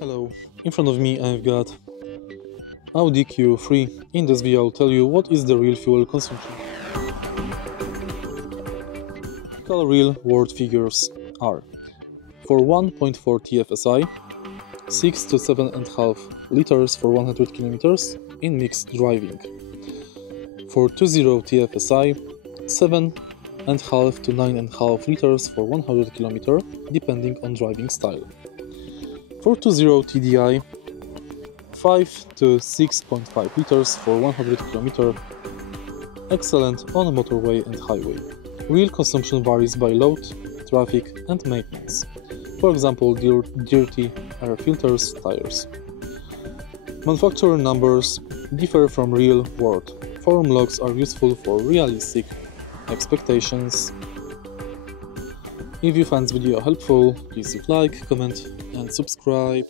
Hello, in front of me I've got AUDI Q3. In this video I'll tell you what is the real fuel consumption. Typical real world figures are: for 1.4 TFSI, 6 to 7.5 liters for 100 kilometers in mixed driving. For 2.0 TFSI, 7.5 to 9.5 liters for 100 km depending on driving style. For 2.0 TDI, 5 to 6.5 liters for 100 km, excellent on motorway and highway. Real consumption varies by load, traffic and maintenance. For example, dirty air filters, tires. Manufacturer numbers differ from real world. Forum logs are useful for realistic expectations. If you find this video helpful, please leave like, comment and subscribe.